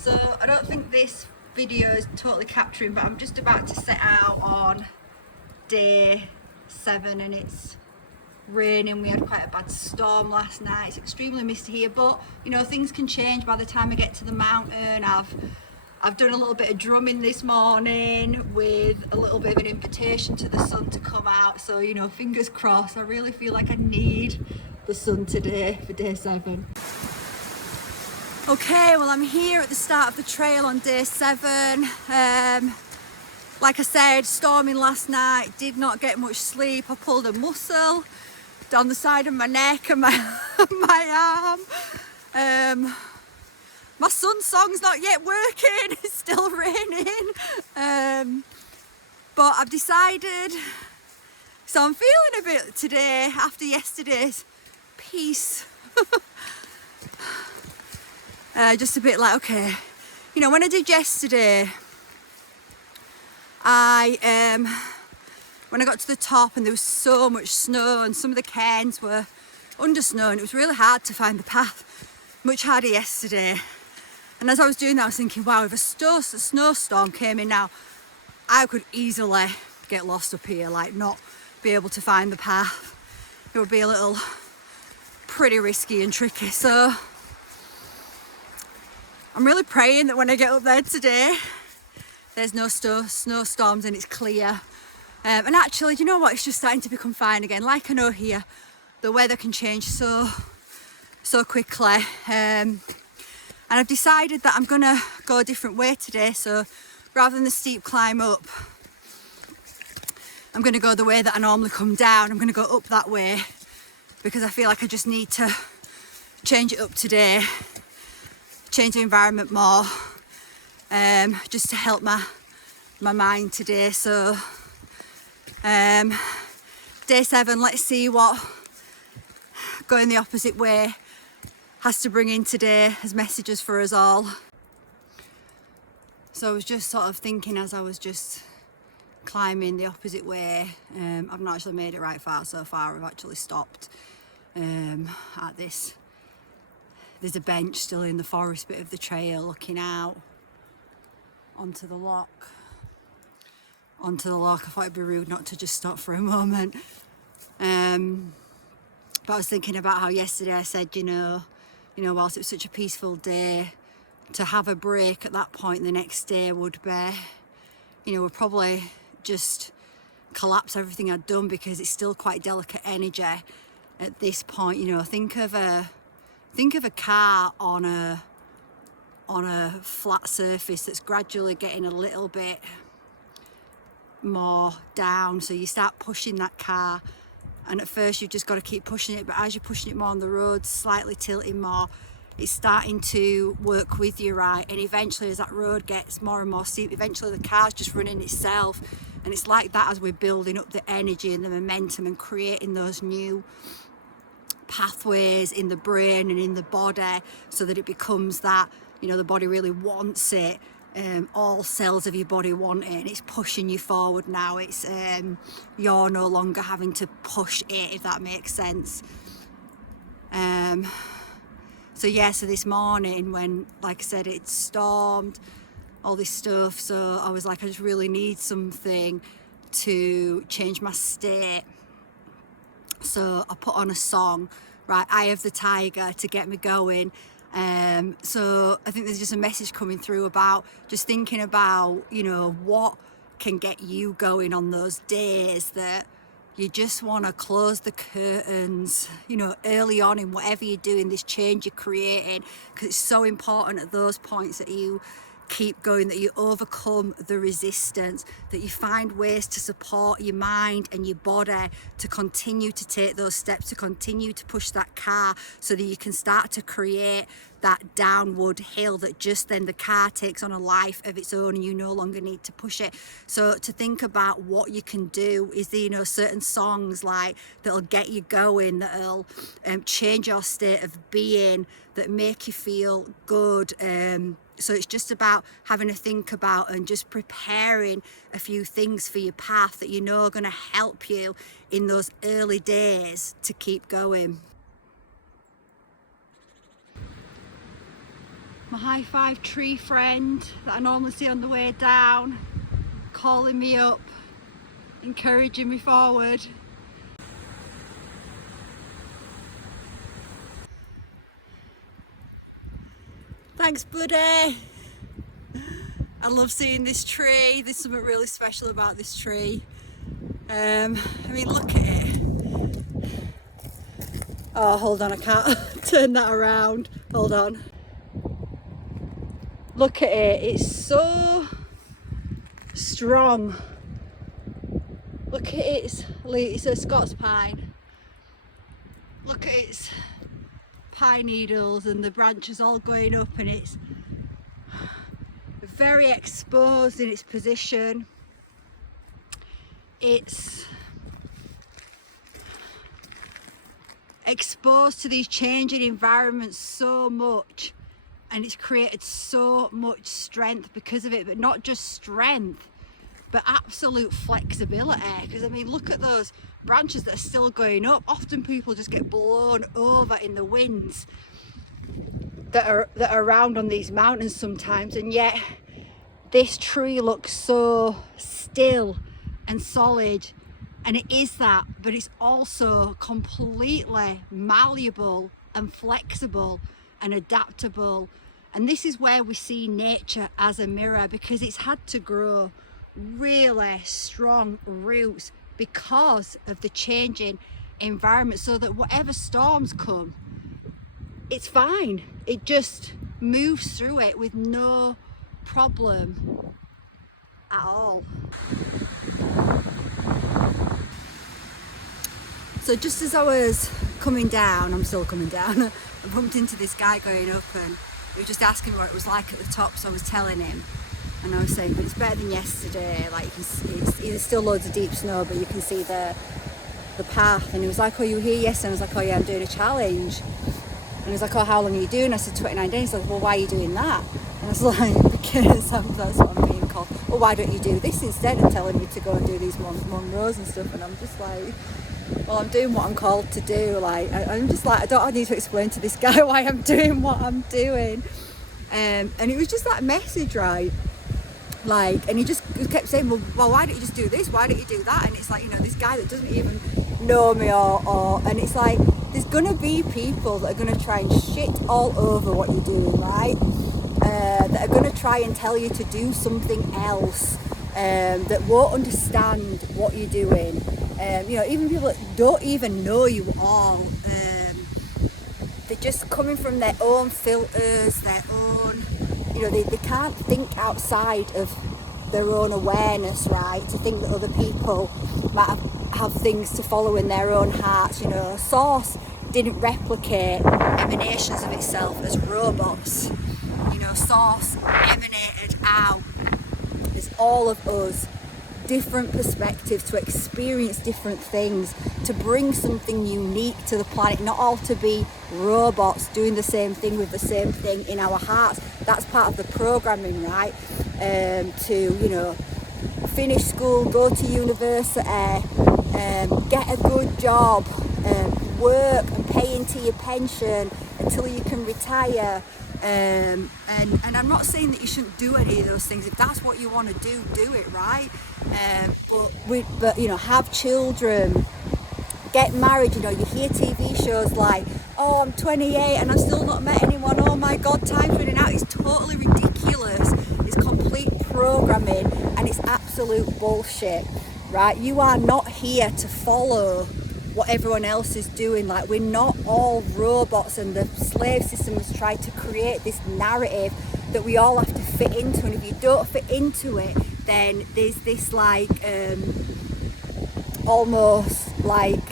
So I don't think this video is totally capturing, but I'm just about to set out on day 7 and it's raining. We had quite a bad storm last night. It's extremely misty here, but you know, things can change by the time I get to the mountain. I've done a little bit of drumming this morning with a little bit of an invitation to the sun to come out, so you know, fingers crossed. I really feel like I need the sun today for day 7. Okay, well I'm here at the start of the trail on day 7. Like I said, storming last night, did not get much sleep. I pulled a muscle down the side of my neck and my arm. My sun's song's not yet working, it's still raining. But I've decided, so I'm feeling a bit today after yesterday's peace. Just a bit like, okay, you know, when I did yesterday, when I got to the top and there was so much snow and some of the cairns were under snow and it was really hard to find the path, much harder yesterday. And as I was doing that, I was thinking, wow, if a snowstorm came in now, I could easily get lost up here, like not be able to find the path. It would be a little pretty risky and tricky. So I'm really praying that when I get up there today, there's no snowstorms and it's clear. And actually, do you know what? It's just starting to become fine again. Like I know here, the weather can change so quickly. And I've decided that I'm gonna go a different way today. So rather than the steep climb up, I'm gonna go the way that I normally come down. I'm gonna go up that way because I feel like I just need to change it up today. Change the environment more, just to help my mind today. So day 7, let's see what going the opposite way has to bring in today as messages for us all. So I was just sort of thinking as I was just climbing the opposite way, I've not actually made it right far so far. I've actually stopped at this. There's a bench still in the forest bit of the trail looking out onto the loch. I thought it'd be rude not to just stop for a moment. But I was thinking about how yesterday I said, you know, whilst it was such a peaceful day, to have a break at that point the next day would be, you know, would probably just collapse everything I'd done because it's still quite delicate energy at this point. You know, think of a car on a flat surface that's gradually getting a little bit more down. So you start pushing that car, and at first you've just got to keep pushing it, but as you're pushing it more on the road, slightly tilting more, it's starting to work with you, right? And eventually as that road gets more and more steep, eventually the car's just running itself. And it's like that as we're building up the energy and the momentum and creating those new pathways in the brain and in the body, so that it becomes that, you know, the body really wants it. All cells of your body want it, and it's pushing you forward now. It's you're no longer having to push it, if that makes sense. So this morning when, like I said, it stormed, all this stuff, so I was like, I just really need something to change my state. So I put on a song, right, Eye of the Tiger, to get me going. So I think there's just a message coming through about just thinking about, you know, what can get you going on those days that you just want to close the curtains, you know, early on in whatever you're doing, this change you're creating, because it's so important at those points that you keep going, that you overcome the resistance, that you find ways to support your mind and your body to continue to take those steps, to continue to push that car, so that you can start to create that downward hill that just then the car takes on a life of its own and you no longer need to push it. So to think about what you can do is, you know, certain songs like that'll get you going, that'll change your state of being, that make you feel good. So it's just about having a think about and just preparing a few things for your path that you know are going to help you in those early days to keep going. my high five tree friend that I normally see on the way down, calling me up, encouraging me forward. Thanks, buddy. I love seeing this tree. There's something really special about this tree. I mean, look at it. Oh, hold on, I can't turn that around. Hold on. Look at it, it's so strong. Look at its leaves, it's a Scots pine. Look at its pine needles and the branches all going up, and it's very exposed in its position. It's exposed to these changing environments so much, and it's created so much strength because of it, but not just strength, but absolute flexibility. Because I mean, look at those branches that are still going up. Often people just get blown over in the winds that are around on these mountains sometimes, and yet this tree looks so still and solid. And it is that, but it's also completely malleable and flexible and adaptable. And this is where we see nature as a mirror, because it's had to grow really strong roots because of the changing environment, so that whatever storms come, it's fine. It just moves through it with no problem at all. So just as I was coming down, I'm still coming down, I bumped into this guy going up, and he was just asking me what it was like at the top. So I was telling him, and I was saying, but it's better than yesterday. Like, you can see, there's still loads of deep snow, but you can see the path. And he was like, oh, you were here yesterday? And I was like, oh yeah, I'm doing a challenge. And he was like, oh, how long are you doing? I said 29 days. He's like, well, why are you doing that? And I was like, because that's what I'm being called. Well, why don't you do this instead? And telling me to go and do these Monroes and stuff. And I'm just like, well, I'm doing what I'm called to do. Like, I'm just like, I don't need to explain to this guy why I'm doing what I'm doing. And it was just that message, right? Like, and he just kept saying, well, why don't you just do this? Why don't you do that? And it's like, you know, this guy that doesn't even know me or and it's like, there's gonna be people that are gonna try and shit all over what you're doing, right? That are gonna try and tell you to do something else, that won't understand what you're doing. You know, even people that don't even know you all, they're just coming from their own filters, their own, you know, they can't think outside of their own awareness, right? To think that other people might have things to follow in their own hearts. You know, Source didn't replicate emanations of itself as robots. You know, Source emanated out as all of us, different perspectives, to experience different things, to bring something unique to the planet, not all to be robots doing the same thing with the same thing in our hearts. That's part of the programming, right? To, you know, finish school, go to university, get a good job, work and pay into your pension until you can retire. And I'm not saying that you shouldn't do any of those things. If that's what you want to do it, right? But you know, have children, get married. You know, you hear TV shows like, oh, I'm 28 and I've still not met anyone. Oh my God, time's running out. It's totally ridiculous. It's complete programming and it's absolute bullshit, right? You are not here to follow what everyone else is doing. Like, we're not all robots, and the slave system has tried to create this narrative that we all have to fit into, and if you don't fit into it, then there's this like almost like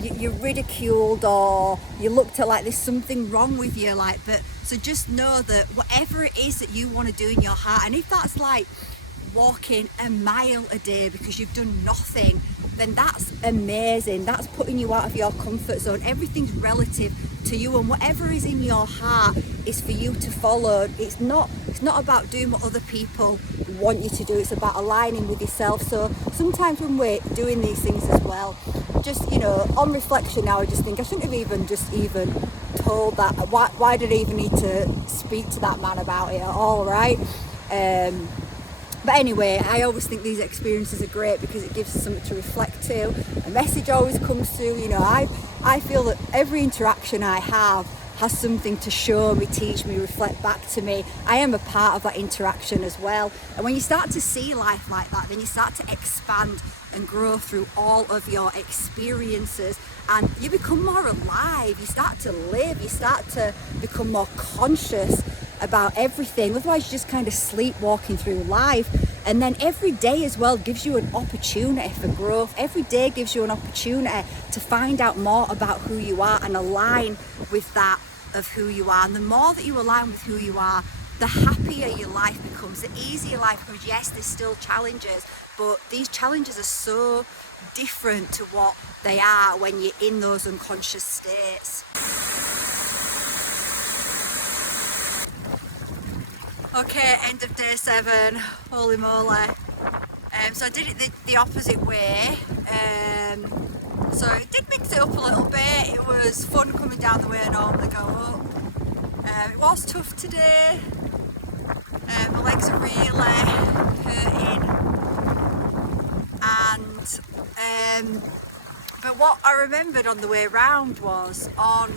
you're ridiculed or you're looked at like there's something wrong with you. Like, but so just know that whatever it is that you want to do in your heart, and if that's like walking a mile a day because you've done nothing, then that's amazing. That's putting you out of your comfort zone. Everything's relative to you, and whatever is in your heart is for you to follow. It's not about doing what other people want you to do. It's about aligning with yourself. So sometimes when we're doing these things as well, just, you know, on reflection now, I just think I shouldn't have even hold that. Why did I even need to speak to that man about it at all, right? But anyway, I always think these experiences are great because it gives us something to reflect to. A message always comes through. You know, I feel that every interaction I have has something to show me, teach me, reflect back to me. I am a part of that interaction as well. And when you start to see life like that, then you start to expand and grow through all of your experiences, and you become more alive. You start to live, you start to become more conscious about everything. Otherwise you're just kind of sleepwalking through life. And then every day as well gives you an opportunity for growth. Every day gives you an opportunity to find out more about who you are and align with that of who you are. And the more that you align with who you are, the happier your life becomes, the easier life becomes. Yes, there's still challenges, but these challenges are so different to what they are when you're in those unconscious states. Okay, end of day 7, holy moly. So I did it the opposite way. So it did mix it up a little bit. It was fun coming down the way I normally go up. It was tough today. My legs are really hurting. And but what I remembered on the way round was on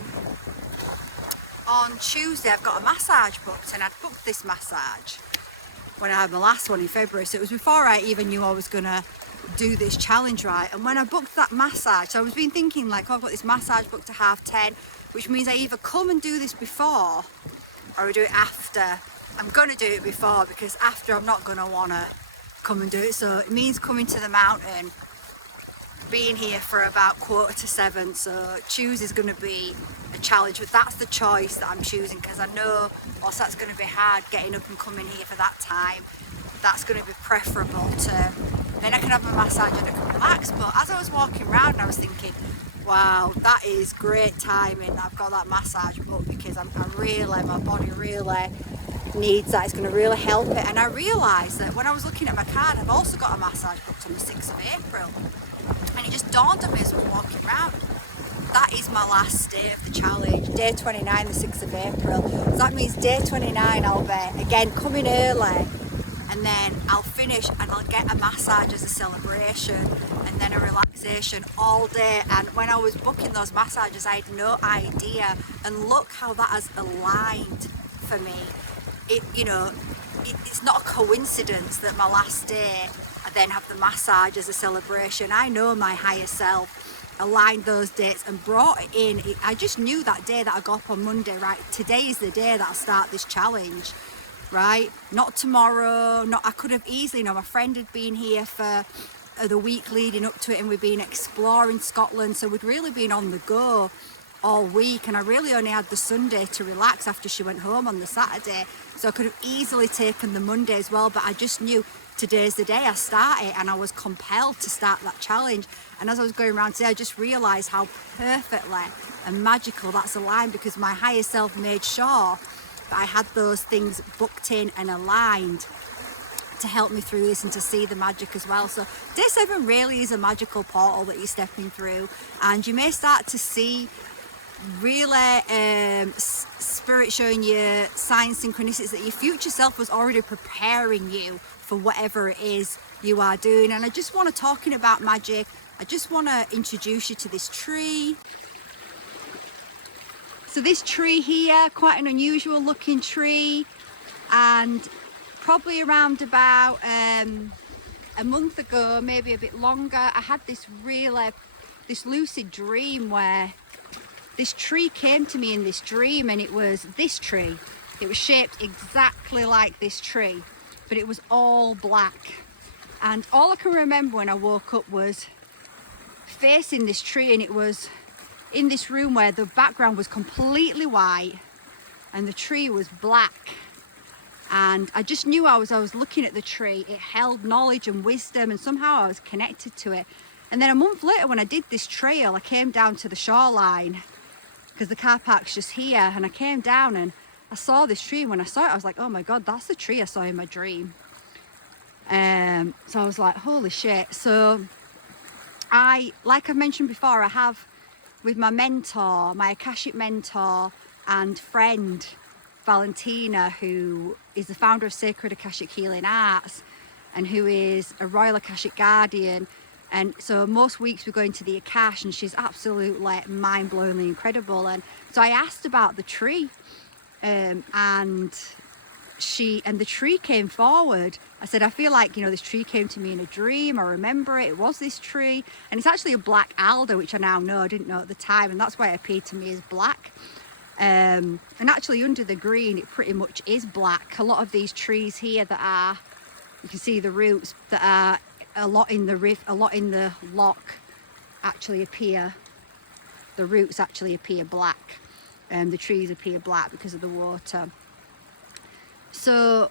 Tuesday I've got a massage booked, and I'd booked this massage when I had my last one in February, so it was before I even knew I was gonna do this challenge, right? And when I booked that massage, so I was been thinking like, oh, I've got this massage booked to 10:30, which means I either come and do this before or I do it after. I'm gonna do it before because after I'm not gonna wanna come and do it, so it means coming to the mountain, being here for about 6:45, so Tuesday's going to be a challenge, but that's the choice that I'm choosing because I know whilst that's going to be hard getting up and coming here for that time, that's going to be preferable to, then I can have my massage and I can relax. But as I was walking around I was thinking, wow, that is great timing that I've got that massage booked, because my body really needs that. It's going to really help it. And I realised that when I was looking at my card, I've also got a massage booked on the 6th of April. And it just dawned on me as I was walking around, that is my last day of the challenge, day 29, the 6th of April. So that means day 29 I'll be, again, coming early, and then I'll finish and I'll get a massage as a celebration, and then a relaxation all day. And when I was booking those massages, I had no idea, and look how that has aligned for me. It's not a coincidence that my last day I then have the massage as a celebration. I know my higher self aligned those dates and brought it in. I just knew that day that I got up on Monday, right, today is the day that I'll start this challenge, right? Not tomorrow, I could have easily, my friend had been here for the week leading up to it, and we've been exploring Scotland, so we'd really been on the go all week, and I really only had the Sunday to relax after she went home on the Saturday, so I could have easily taken the Monday as well, but I just knew today's the day I start it, and I was compelled to start that challenge. And as I was going around today, I just realised how perfectly and magical that's aligned, because my higher self made sure that I had those things booked in and aligned to help me through this and to see the magic as well. So day 7 really is a magical portal that you're stepping through, and you may start to see really spirit showing you signs, synchronicities that your future self was already preparing you for whatever it is you are doing. And I just want to, talking about magic, I just want to introduce you to this tree. So this tree here, quite an unusual looking tree, and probably around about a month ago, maybe a bit longer, I had this lucid dream where this tree came to me in this dream, and it was this tree. It was shaped exactly like this tree, but it was all black. And all I can remember when I woke up was facing this tree, and it was in this room where the background was completely white and the tree was black. And I just knew I was looking at the tree. It held knowledge and wisdom, and somehow I was connected to it. And then a month later, when I did this trail, I came down to the shoreline because the car park's just here, and I came down and I saw this tree, and when I saw it I was like, oh my god, that's the tree I saw in my dream. So I was like, holy shit. So like I've mentioned before, I have with my mentor, my Akashic mentor and friend, Valentina, who is the founder of Sacred Akashic Healing Arts and who is a Royal Akashic Guardian. And so most weeks we go into the Akash, and she's absolutely mind-blowingly incredible. And so I asked about the tree, and the tree came forward. I said, I feel like, you know, this tree came to me in a dream. I remember it. It was this tree. And it's actually a black alder, which I now know, I didn't know at the time. And that's why it appeared to me as black. And actually under the green, it pretty much is black. A lot of these trees here that are, you can see the roots that are a lot in the rift, a lot in the lock actually appear, the roots actually appear black. And the trees appear black because of the water. So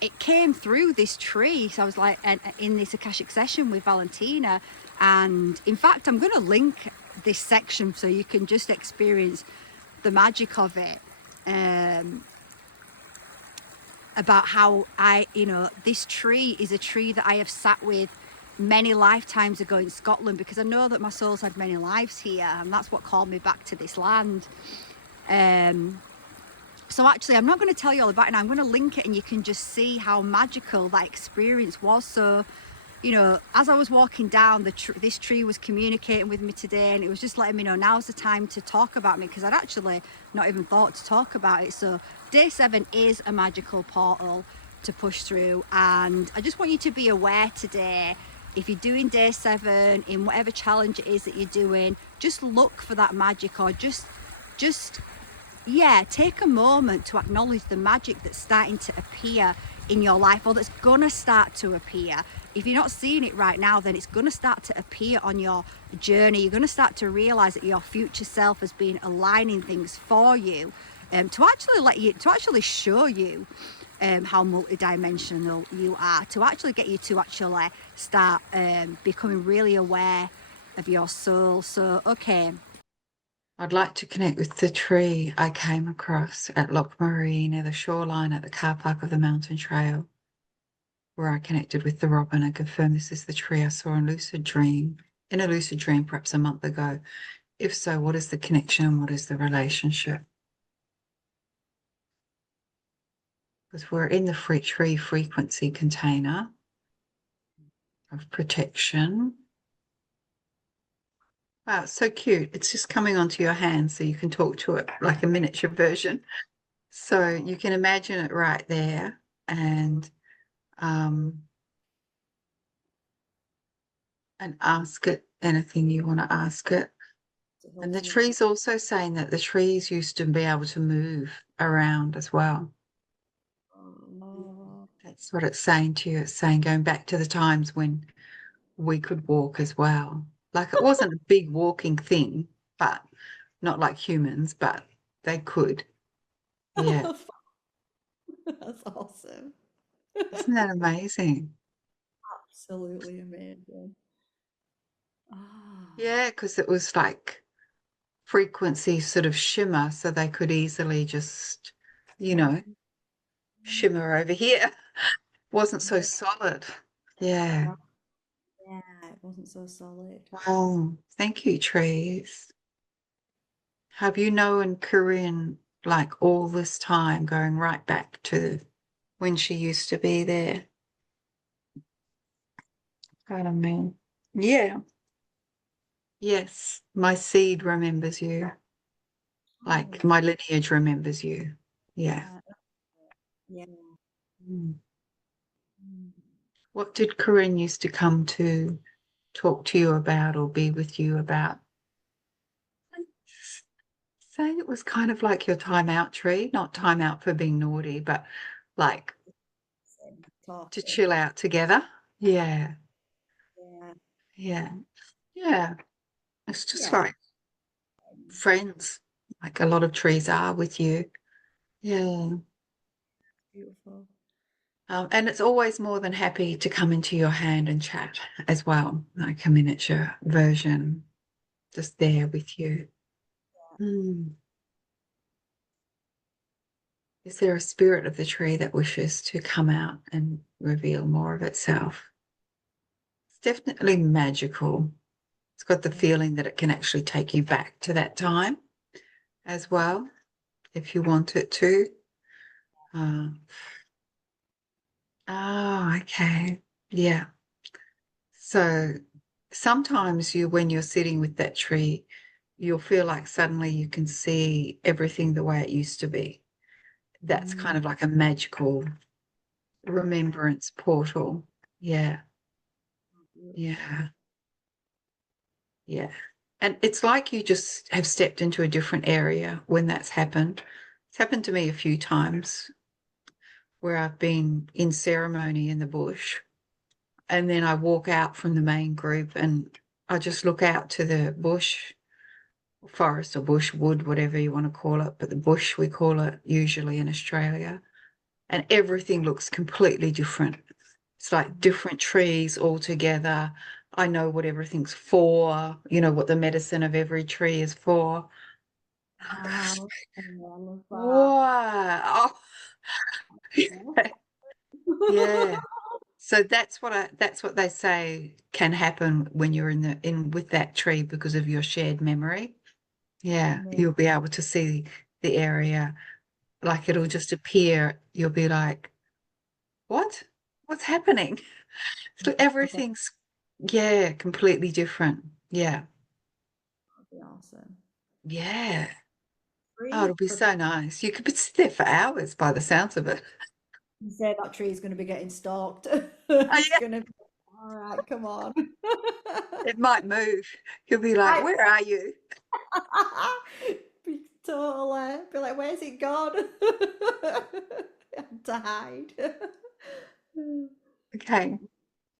it came through this tree. So I was like, in this Akashic session with Valentina, and in fact I'm going to link this section so you can just experience the magic of it, about how this tree is a tree that I have sat with many lifetimes ago in Scotland, because I know that my soul's had many lives here, and that's what called me back to this land. So actually, I'm not going to tell you all about it now. I'm going to link it, and you can just see how magical that experience was. So, you know, as I was walking down, this tree was communicating with me today, and it was just letting me know now's the time to talk about me, because I'd actually not even thought to talk about it. So day 7 is a magical portal to push through, and I just want you to be aware today, if you're doing day 7 in whatever challenge it is that you're doing, just look for that magic, or just take a moment to acknowledge the magic that's starting to appear in your life, or that's gonna start to appear. If you're not seeing it right now, then it's gonna start to appear on your journey. You're gonna start to realize that your future self has been aligning things for you, to actually show you how multidimensional you are, to actually get you to actually start becoming really aware of your soul. So, okay. I'd like to connect with the tree I came across at Lochmaree near the shoreline at the car park of the mountain trail, where I connected with the robin and confirmed this is the tree I saw in a lucid dream perhaps a month ago. If so, what is the connection and what is the relationship? Because we're in the tree frequency container of protection. Wow, it's so cute. It's just coming onto your hand so you can talk to it like a miniature version. So you can imagine it right there, and ask it anything you want to ask it. And the tree's also saying that the trees used to be able to move around as well. That's what it's saying to you. It's saying going back to the times when we could walk as well. Like it wasn't a big walking thing, but not like humans, but they could. Yeah. That's awesome. Isn't that amazing? Absolutely amazing. Ah. Yeah, because it was like frequency sort of shimmer, so they could easily just, shimmer over here. Wasn't so solid. Yeah. Yeah, it wasn't so solid. Wow. Thank you, trees. Have you known Corinne like all this time, going right back to when she used to be there? I don't mean. Yeah. Yes. My seed remembers you. Like my lineage remembers you. Yeah. Yeah. Mm. What did Corinne used to come to talk to you about or be with you about? Say it was kind of like your time out tree, not time out for being naughty, but like to chill out together. Yeah. Yeah. Yeah. Yeah. It's just like friends, like a lot of trees are with you. Yeah. Beautiful. And it's always more than happy to come into your hand and chat as well, like a miniature version, just there with you. Mm. Is there a spirit of the tree that wishes to come out and reveal more of itself? It's definitely magical. It's got the feeling that it can actually take you back to that time as well, if you want it to. Uh, oh, okay. Yeah. So sometimes when you're sitting with that tree, you'll feel like suddenly you can see everything the way it used to be. That's kind of like a magical remembrance portal. Yeah. Yeah. Yeah. And it's like you just have stepped into a different area when that's happened. It's happened to me a few times where I've been in ceremony in the bush and then I walk out from the main group and I just look out to the bush, forest or bush, wood, whatever you want to call it, but the bush we call it usually in Australia, and everything looks completely different. It's like different trees all together. I know what everything's for, what the medicine of every tree is for. Wow. I love that. Wow. Yeah. So that's what they say can happen when you're in with that tree because of your shared memory. Yeah, you'll be able to see the area, like it'll just appear. You'll be like, what? What's happening? So everything's, yeah, completely different. Yeah. That'd be awesome. Yeah. Oh, Tree it'll be for so nice. You could sit there for hours by the sounds of it. you say that tree is going to be getting stalked. Oh, It's yeah, going to be all right. Come on. it might move. You'll be like, I where are you? be totally be like, where's it gone? To hide. Okay.